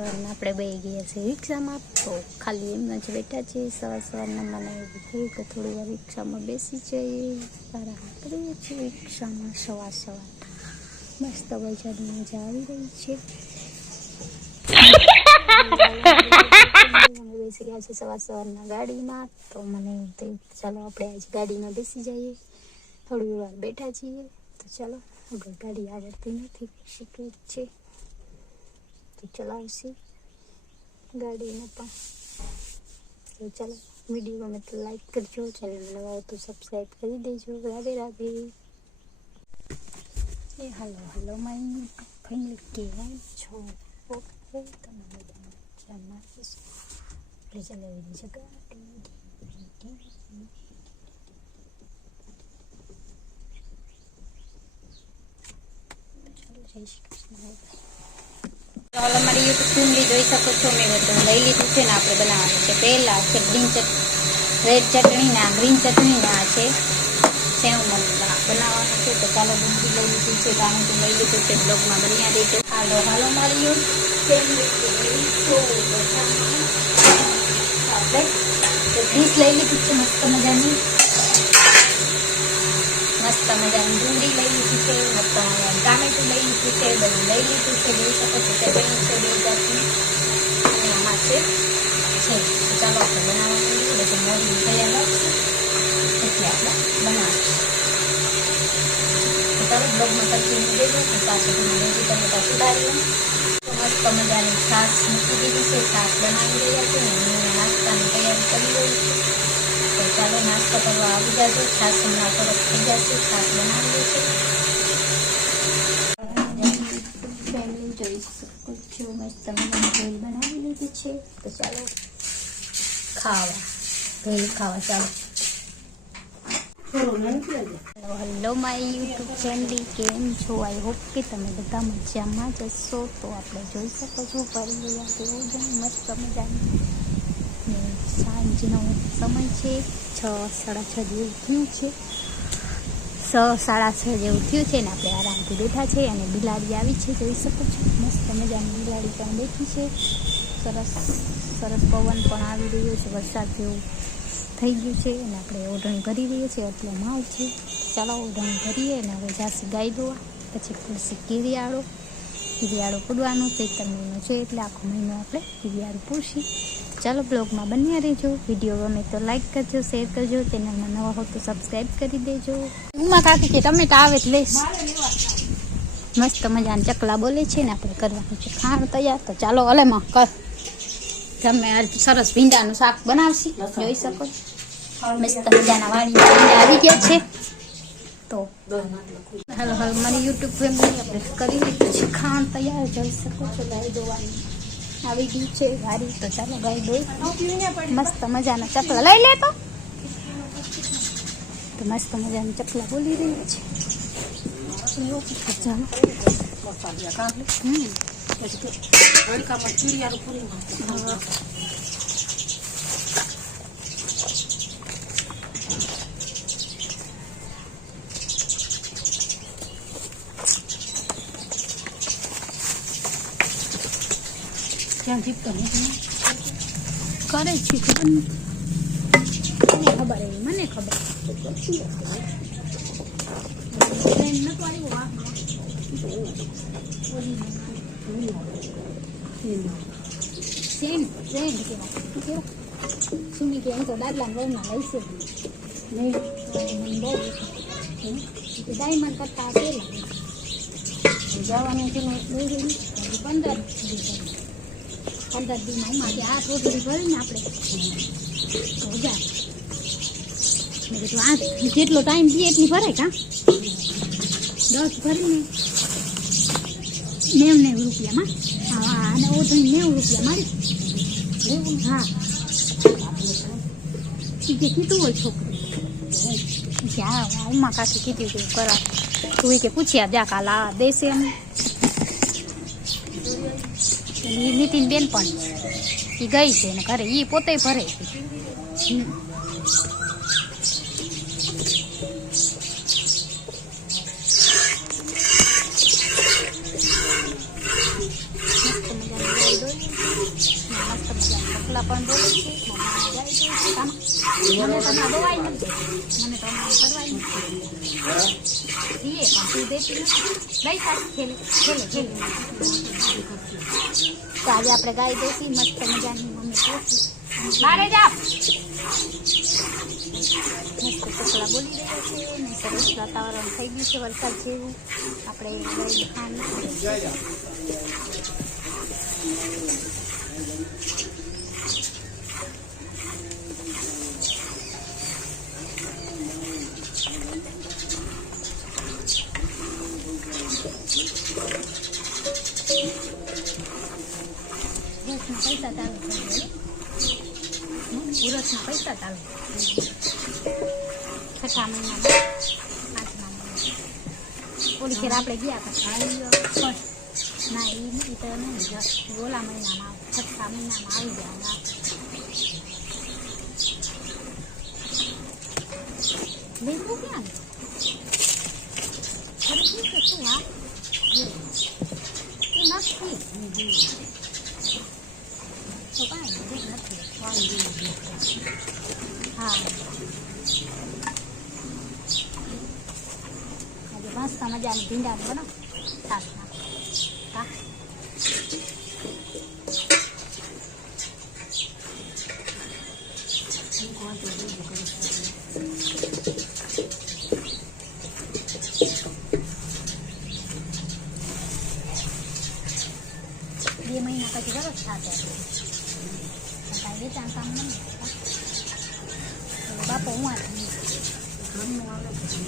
સવારના આપણે બે ગયા છીએ રિક્ષામાં, તો ખાલી એમના જ બેઠા છીએ. સવારના મને એવું થયું કે થોડી વાર રિક્ષામાં બેસી જઈએ, આરામ કરીએ છીએ રિક્ષામાં. સવાર મસ્ત મજાની મજા આવી રહી છે. અમે બેસી ગયા છીએ સવારના ગાડીમાં, તો મને એવું થયું ચાલો આપણે આજે ગાડીમાં બેસી જઈએ. થોડી વાર બેઠા છીએ તો ચાલો, આપણે ગાડી આવડતી નથી, શીખવી છે તો ચલાવશી ગાડીને પણ. તો ચાલો, વિડીયો ગમે તો લાઈક કરજો, ચેનલ નવા હોય તો સબસ્ક્રાઈબ કરી દેજો. રાધે રાધે. એ હલો માય યુટ્યુબ ફેમિલી, કેમ છો? ઓકે, તમે બધા મજામાં હશો. આપણે ચલાવી દઈએ ચાલો, અમારી યુટ્યુબ ફેમિલી જોઈ શકો છો. મેં બધું લઈ લીધું છે ને આપણે બનાવવાનું છે. પહેલાં છે રેડ ચટણી ના ગ્રીન ચટણી ના છે સેવ મમરા બનાવવાનું છે. તો ચાલો, ડુંગળી લઈ લીધું છે, ટામેટું લઈ લીધું છે. બ્લોગમાં બન્યા દેજો. હાલો મારી યુટ્યુબ ફેમિલી, આપણે ડીશ લઈ લીધું છે મસ્ત મજાની ડુંગળી લઈ લીધી છે, મસ્ત મજાનું ટામેટું લઈ લીધું છે, બધું લઈ લીધું છે. જોઈ શકો છો ચટણી છે બે જાતની, અને આમાં છે. તો ચાલો આપણે બનાવવાનું બધું મોડી તૈયાર લાગશે એટલે આપણે બનાવીશું. તો ચાલો, બ્લોગમાં કન્ટિન્યુ દેજો. ત્યાં સુધી મેથી ટમેટા સુધારી તો મસ્ત મજાની છાશ મૂકી દીધી છે. છાશ બનાવી રહ્યા છે ને હું નાસ્તાની તૈયારી કરી રહી છું. તો ચાલો, નાસ્તો કરવા આવી જાજો. છાશ હમણાં થોડોક થઈ જશે. છાશ બનાવી છે. ફેમિલી જોઈ શકો છો, મસ્ત મજાની ભેળ બનાવી લીધી છે. તો ચાલો ભેળ ખાવા ચાલો. હેલો માય યુટ્યુબ ફેમિલી, કેમ છો? આઈ હોપ કે તમે બધા મજામાં જ હશો. તો આપણે જોઈ શકો છો ફરી ગયા છે મસ્ત મજાની. ને સાંજનો સમય છે, 6:30 જેવું થયું છે. 6:30 જેવું થયું છે ને આપણે આરામથી બેઠા છે. અને બિલાડી આવી છે, જોઈ શકો છો. મસ્ત મજાની બિલાડી પણ બેઠી છે. સરસ પવન પણ આવી રહ્યો છે, વરસાદ જેવું થઈ ગયું છે. અને આપણે ઓઢણી ભરી રહીએ છીએ એટલે માવ છે. ચાલો, ઓઢણી ભરીએ અને હવે જાસી ગાય દોવા, પછી પૂરસી કીરિયાળો પૂરવાનું. ચૈત્ર મહિનો છે એટલે આખો મહિનો આપણે કીરિયાળો પૂરશી. ચાલો, બ્લોગમાં બન્યા રહેજો. વિડીયો ગમે તો લાઈક કરજો, શેર કરજો. ચેનલમાં નવા હો તો સબસ્ક્રાઈબ કરી દેજો. ઉમા કાકી કે ટમેટા આવે જ લઈશ. મસ્ત મજાના ચકલા બોલે છે ને આપણે કરવાનું છે ખાણ તૈયાર. તો ચાલો અલેમાં કર, તમે સરસ ભીંડાનું શાક બનાવશી. જોઈ શકો મસ્ત મજાના વાળી ભીંડા આવી ગયા છે. તો હાલો મારી યુટ્યુબ ફેમિલી, આપણે કરી લીધું છે ખાણ તૈયાર. જોઈ શકો છો, ગાય દોવાની આવી ગઈ છે વારી. તો ચાલો ગાય દોઈ. મસ્ત મજાના ચકલા લઈ લે તો મસ્ત મજાના ચકલા બોલી રહ્યા છે. ચાલો ક્યાંથી કરે છે ખબર એવી મને ખબર સુમી કે તો દાદલા વરના લઈશે ડાયમંડ કરતા પેલા જવાનું છે 15 દીમાં ઉમાં આ રોટલી ભરીને આપણે તો જાય. મેં કીધું આ જેટલો ટાઈમ દે એટલી ભરાય કા 10 ભરીને 90 રૂપિયામાં. હા, અને ઓઢણી 90 રૂપિયા મારી. હા, એ જે કીધું હોય છોકરી કે હા ઉમા કાકી કીધું કે કરા તું કે પૂછ્યા જા કાલા દેશે એમ. નીતિન બેન પણ એ ગઈ છે ને ઘરે, એ પોતે ભરે છે. મસ્ત મજાની પપ્પા પણ બોલે છે મમ્મી જાય છે કામ મને તમને દવાઈ નથી મને તો કરવાય નથી દીએ પણ તું દેતી નથી લઈ સાસ ખેલે ખેલે ખેલે તો આજે આપણે ગાય દેશી મસ્ત મજાની મમ્મી પોસી બારે જા મસ્ત ચકલા બોલી રહ્યા છે ને સરસ વાતાવરણ થઈ ગયું છે વરસાદ જેવું આપણે ગાયને ખાવાનું પૈસા ચાલુ થઈ ગયા ઉરસના પૈસા ચાલુ છઠ્ઠા મહિનામાં 8મા મહિના ઓલી ખેર આપણે ગયા હતા ના એ નહીં તો નહીં ઓલા મહિનામાં છઠ્ઠા મહિનામાં આવી ગયા લેવું ક્યાં ખરીદી કે શું હા એ નથી તો કાંઈ નથી હા આજે મસ્ત મજાની ભીંડાનું બનાવ છાશમાં હા બે મહિના પછી સરસ થશે કાંઈ વેચાણ કામ નહીં બાપો હું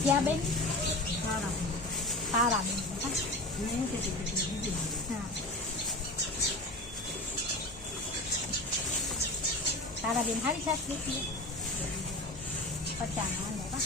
ક્યાં બેન સારા બેન હા સારા બેન સારી સાસ લીધી 50 અંદર બા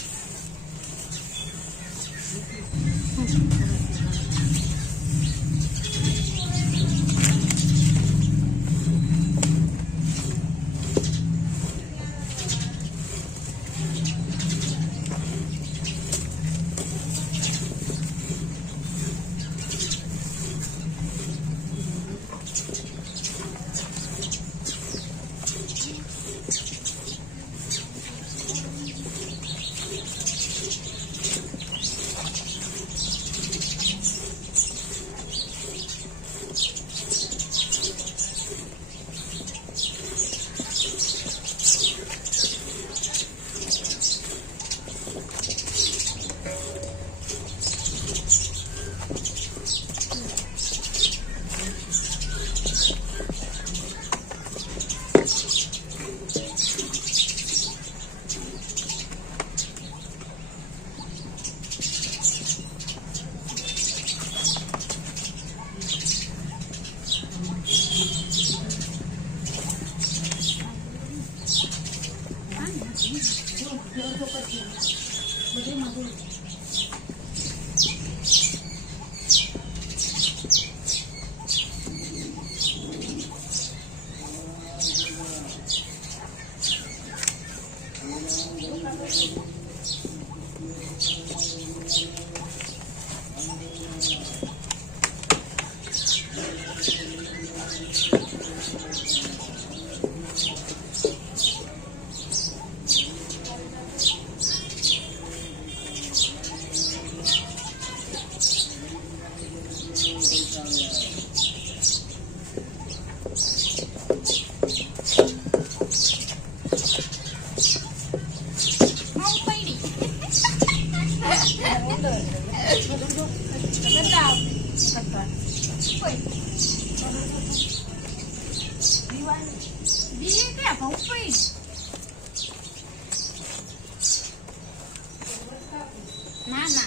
ના ના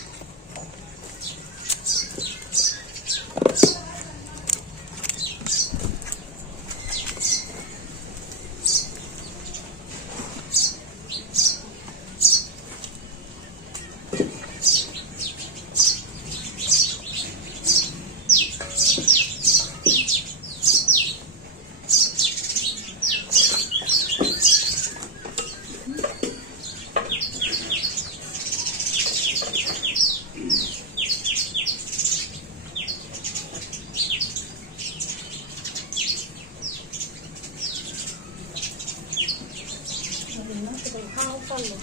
હા ઉપર લો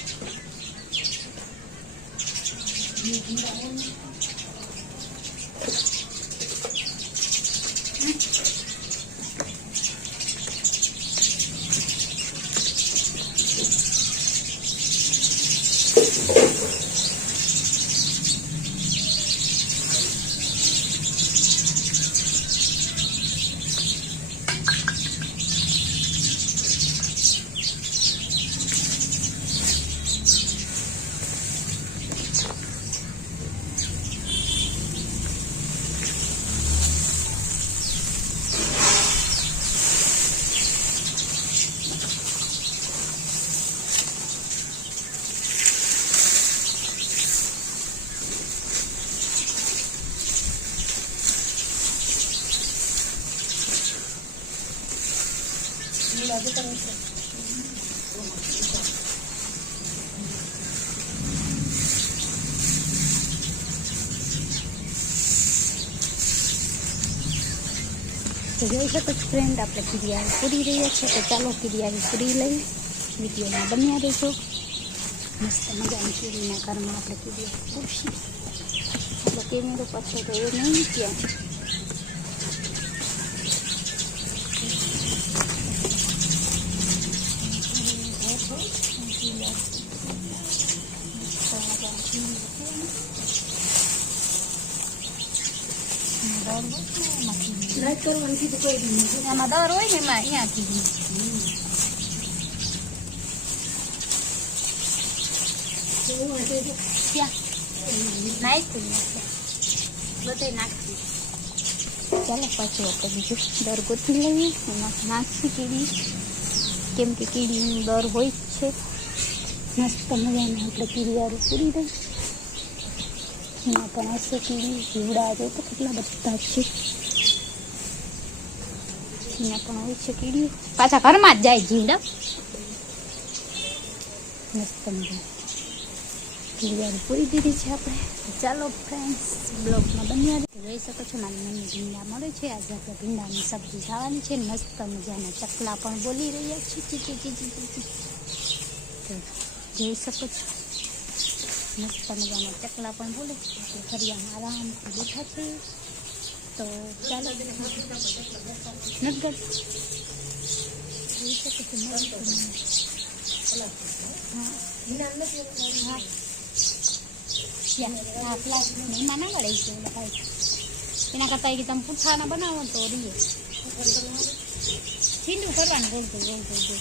લાગે કરે છે તો જોઈ શકો છો ફ્રેન્ડ આપણે કિરિયા પૂરી રહ્યા છે તો ચાલો કિરિયા પૂરી લઈ વિડીયોમાં બન્યા રહેજો મસ્ત મજાની કીડીના ઘરમાં આપણે કિરિયા પૂરશી એટલે કેમેરો પાછો તો એ નહીં ત્યાં એમાં દર હોય ને એમાં અહીંયાથી નાખી બધે નાખી ચાલો પાછું આપણે બીજું દર ગોતી લઈએ એમાં નાખી કીડી કેમ કે કીડીનું દર હોય જ છે મસ્ત મજાને આપણે કીડીવાળું પૂરી દઈએ એમાં પણ હશે કીડી જીવડા જો તો કેટલા બધા છે અહીંયા પણ હોય છે કીડીઓ પાછા ઘરમાં જ જાય જીવડા મસ્ત મજા કીડીવાળું પૂરી દીધી છે આપણે ચાલો ફ્રેન્ડ્સ બ્લોગમાં બન્યા જોઈ શકો છો મારી મમ્મી ભીંડા મળે છે આજે આપણે ભીંડાની સબ્જી ખાવાની છે મસ્ત મજાના ચકલા પણ બોલી રહ્યા છે ચીચી ચીચી ચીચી તો જોઈ શકો છો મસ્ત મજાના ચકલા પણ બોલે આપણે ફરિયામાં આરામથી બેઠા છે તો ચાલો નગર જોઈ શકો છો હા પ્લાસ્ટિક એમાં ના વળાઈ છે એના કરતાં કે તમે પૂઠાના બનાવો તો રીએ ઠીંડું કરવાનું ગોળ ગોળ ગોળ ગોળ ગોળ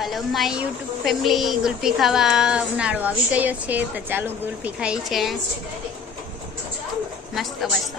hello my YouTube family kulfi ખાવા ઉનાળો આવી ગયો છે તો ચાલો ગુલ્ફી ખાઈ છે મસ્ત મસ્ત